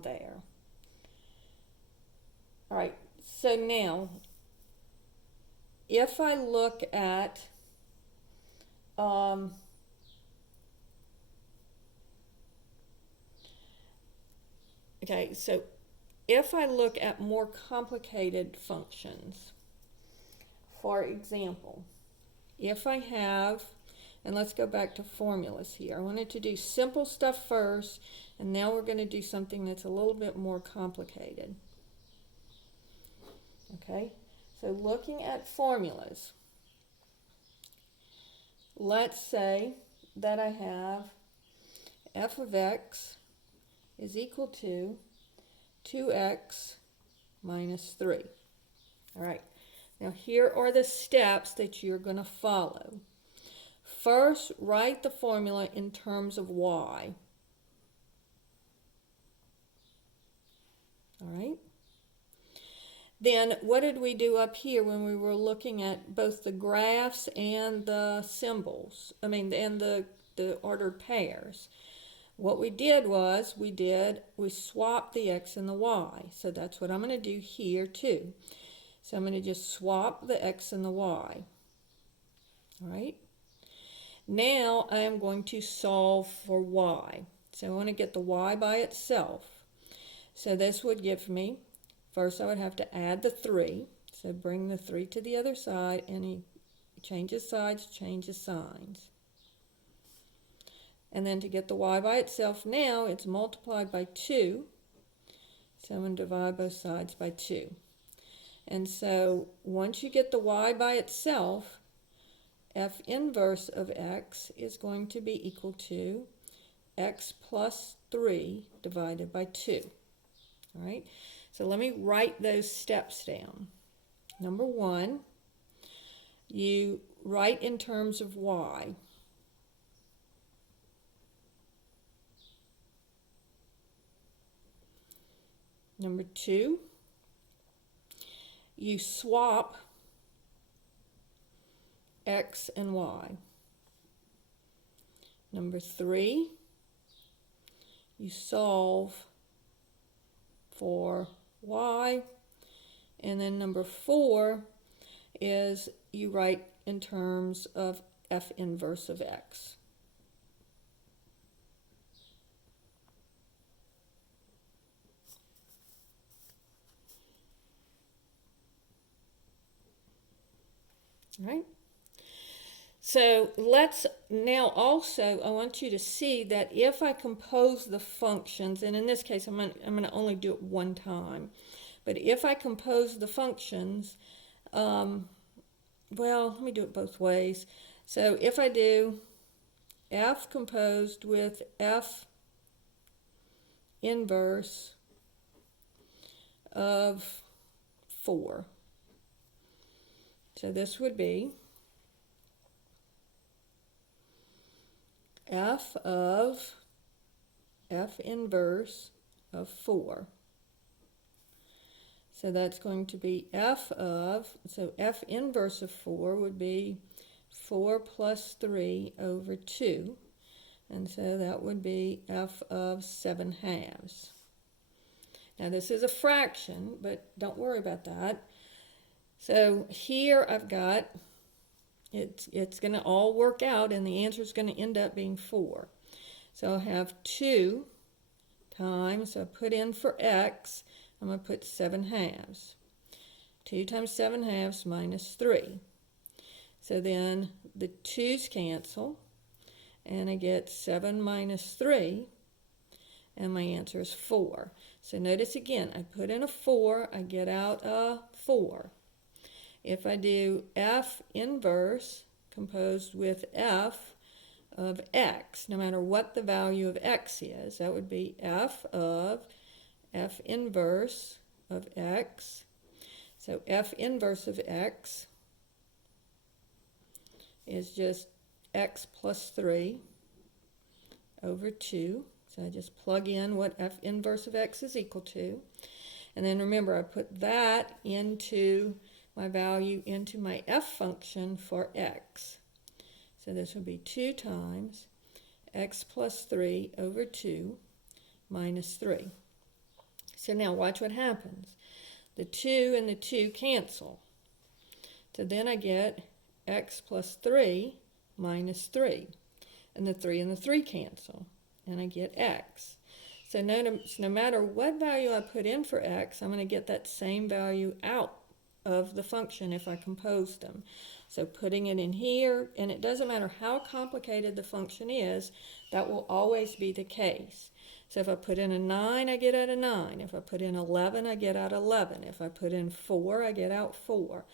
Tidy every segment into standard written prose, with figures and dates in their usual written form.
from there. All right, so now if I look at okay, so if I look at more complicated functions, for example, if I have, and let's go back to formulas here. I wanted to do simple stuff first, and now we're going to do something that's a little bit more complicated. Okay, so looking at formulas, let's say that I have f of x is equal to 2x minus 3. All right, now here are the steps that you're going to follow. First, write the formula in terms of y. All right. Then what did we do up here when we were looking at both the graphs and the symbols? And the ordered pairs. What we did was we swapped the x and the y. So that's what I'm going to do here too. So I'm going to just swap the x and the y. All right. Now I am going to solve for y. So I want to get the y by itself. So this would give me, first I would have to add the 3. So bring the 3 to the other side, and he changes sides, changes signs. And then to get the y by itself, now it's multiplied by 2. So I'm going to divide both sides by 2. And so once you get the y by itself, f inverse of x is going to be equal to x plus 3 divided by 2. All right, so let me write those steps down. Number 1, you write in terms of y. Number 2, you swap x and y. Number 3, you solve for y. And then number 4 is you write in terms of f inverse of x. All right. So let's now also, I want you to see that if I compose the functions, and in this case I'm going to only do it one time, but if I compose the functions, well, let me do it both ways. So if I do f composed with f inverse of 4, so this would be f of f inverse of 4. So that's going to be f of, so f inverse of 4 would be 4 plus 3 over 2. And so that would be f of 7/2. Now this is a fraction, but don't worry about that. So here I've got, it's going to all work out, and the answer is going to end up being 4. So I have 2 times, so I put in for x, I'm going to put 7/2. 2 times 7/2 minus 3. So then the 2's cancel, and I get 7 minus 3, and my answer is 4. So notice again, I put in a 4, I get out a 4. If I do f inverse composed with f of x, no matter what the value of x is, that would be f of f inverse of x. So f inverse of x is just x plus 3 over 2. So I just plug in what f inverse of x is equal to. And then remember, I put that into my value into my f function for x. So this would be 2 times x plus 3 over 2 minus 3. So now watch what happens. The 2 and the 2 cancel. So then I get x plus 3 minus 3. And the 3 and the 3 cancel. And I get x. So no matter what value I put in for x, I'm going to get that same value out of the function if I compose them. So putting it in here, and it doesn't matter how complicated the function is, that will always be the case. So if I put in a 9, I get out a 9. If I put in 11, I get out 11. If I put in 4, I get out 4.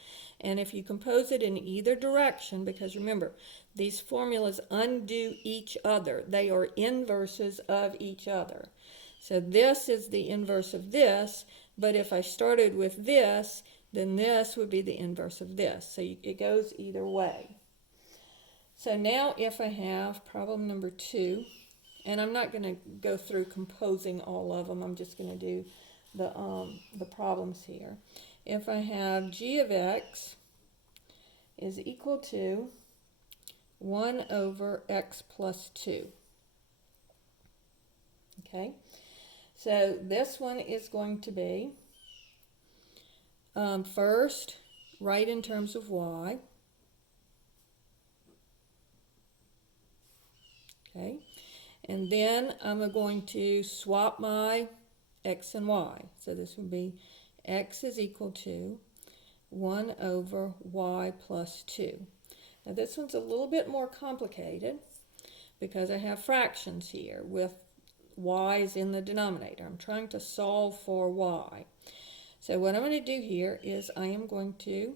And if you compose it in either direction, because remember, these formulas undo each other. They are inverses of each other. So this is the inverse of this, but if I started with this, then this would be the inverse of this. So it goes either way. So now if I have problem number 2, and I'm not going to go through composing all of them, I'm just going to do the problems here. If I have g of x is equal to 1 over x plus 2. Okay, so this one is going to be, first, write in terms of y. Okay, and then I'm going to swap my x and y. So this would be x is equal to 1 over y plus 2. Now this one's a little bit more complicated because I have fractions here with y's in the denominator. I'm trying to solve for y. So what I'm going to do here is I am going to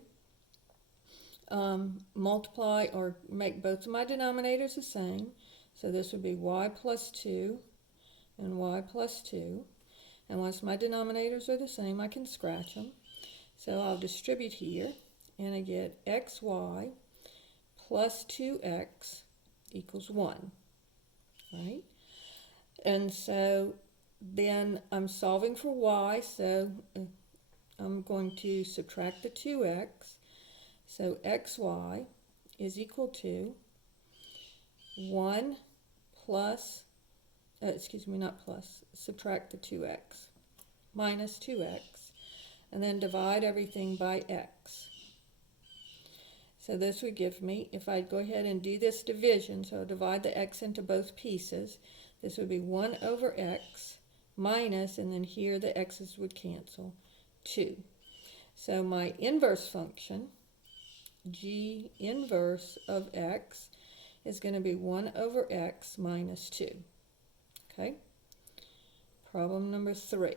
multiply or make both of my denominators the same. So this would be y plus 2 and y plus 2. And once my denominators are the same, I can scratch them. So I'll distribute here, and I get xy plus 2x equals 1, right? And so then I'm solving for y, so I'm going to subtract the 2x. So xy is equal to 1 plus, not plus, subtract the 2x, minus 2x, and then divide everything by x. So this would give me, if I go ahead and do this division, so divide the x into both pieces, this would be 1 over x minus, and then here the x's would cancel, 2. So my inverse function, g inverse of x, is going to be 1 over x minus 2. Okay? Problem number 3.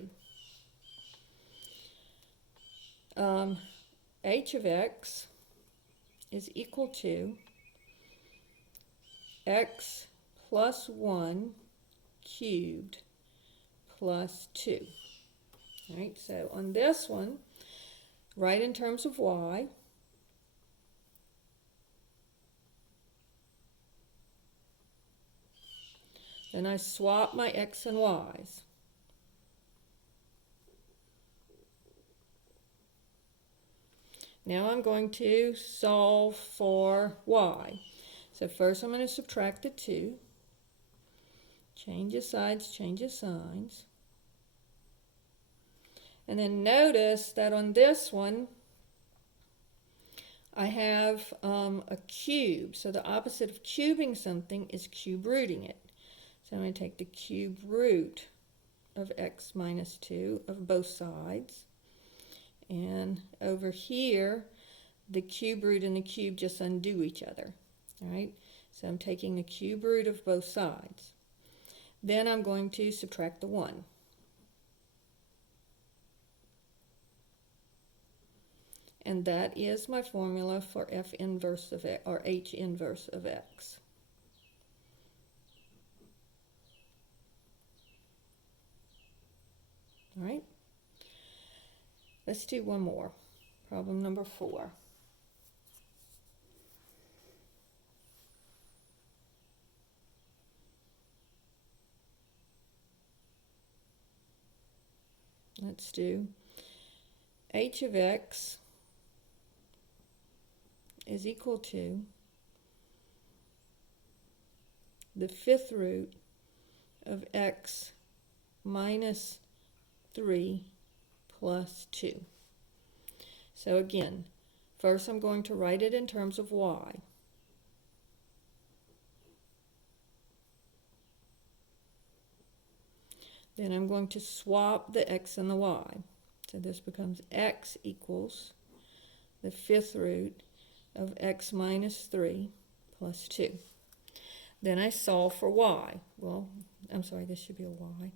H of x is equal to x plus 1 cubed plus 2. All right, so on this one, write in terms of y. Then I swap my x and y's. Now I'm going to solve for y. So first I'm going to subtract the 2. Change the sides, change the signs. And then notice that on this one, I have a cube. So the opposite of cubing something is cube rooting it. So I'm going to take the cube root of x minus 2 of both sides. And over here, the cube root and the cube just undo each other. All right, so I'm taking the cube root of both sides. Then I'm going to subtract the 1. And that is my formula for f inverse of x, or h inverse of x. All right. Let's do one more. Problem number 4. Let's do h of x is equal to the 5th root of x minus 3 plus 2. So again, first I'm going to write it in terms of y. Then I'm going to swap the x and the y. So this becomes x equals the fifth root of x minus 3 plus 2. Then I solve for y. Well, I'm sorry, this should be a y.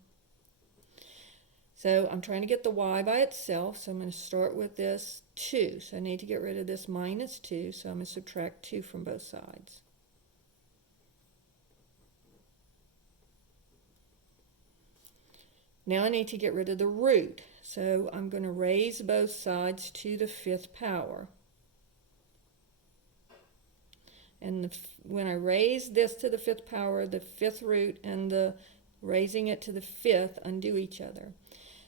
So I'm trying to get the y by itself, so I'm going to start with this 2. So I need to get rid of this minus 2, so I'm going to subtract 2 from both sides. Now I need to get rid of the root, so I'm going to raise both sides to the fifth power. And when I raise this to the fifth power, the fifth root and the raising it to the fifth undo each other.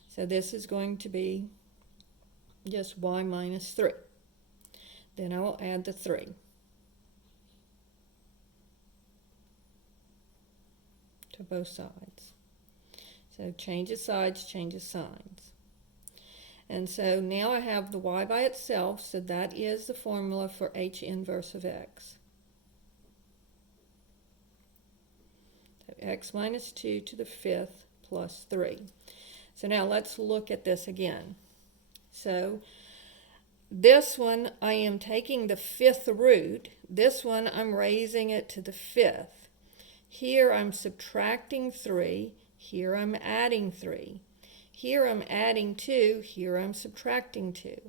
So this is going to be just y minus 3. Then I will add the 3 to both sides. So changes sides, changes signs. And so now I have the y by itself, so that is the formula for h inverse of x. So x minus 2 to the fifth plus 3. So now let's look at this again. So this one I am taking the fifth root. This one I'm raising it to the fifth. Here I'm subtracting 3. Here I'm adding 3. Here I'm adding 2. Here I'm subtracting 2.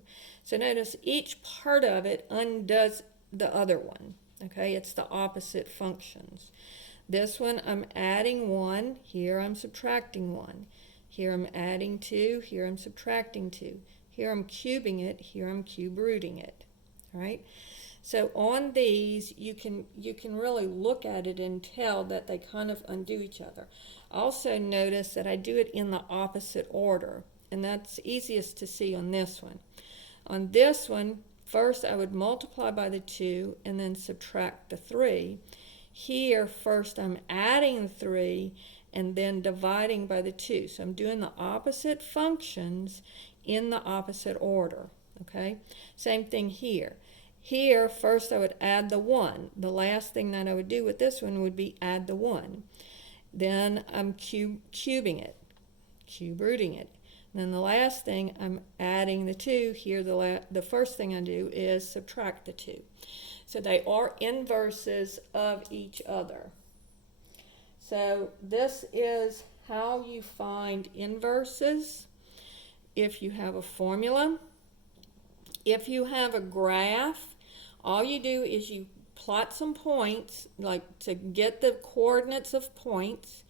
So notice each part of it undoes the other one. Okay, it's the opposite functions. This one I'm adding 1. Here I'm subtracting 1. Here I'm adding 2. Here I'm subtracting 2. Here I'm cubing it. Here I'm cube rooting it. All right. So on these, you can really look at it and tell that they kind of undo each other. Also notice that I do it in the opposite order, and that's easiest to see on this one. On this one, first I would multiply by the 2 and then subtract the 3. Here, first I'm adding 3 and then dividing by the 2. So I'm doing the opposite functions in the opposite order. Okay? Same thing here. Here, first I would add the 1. The last thing that I would do with this one would be add the 1. Then I'm cubing it, cube rooting it. And then the last thing, I'm adding the 2. Here, the first thing I do is subtract the 2. So they are inverses of each other. So this is how you find inverses if you have a formula. If you have a graph, all you do is you plot some points, like to get the coordinates of points,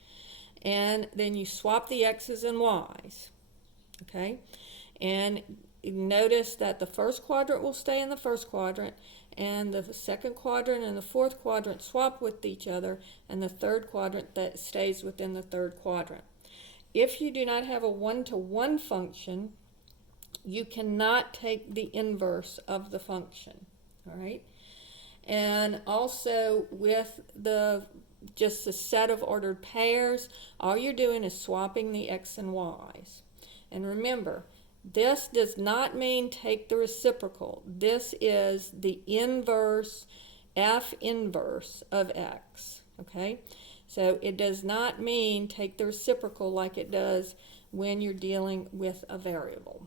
and then you swap the x's and y's. Okay? And notice that the first quadrant will stay in the first quadrant, and the second quadrant and the fourth quadrant swap with each other, and the third quadrant that stays within the third quadrant. If you do not have a one-to-one function, you cannot take the inverse of the function. All right? And also with just the set of ordered pairs, all you're doing is swapping the x and y's. And remember, this does not mean take the reciprocal. This is the inverse, f inverse of x. Okay? So it does not mean take the reciprocal like it does when you're dealing with a variable.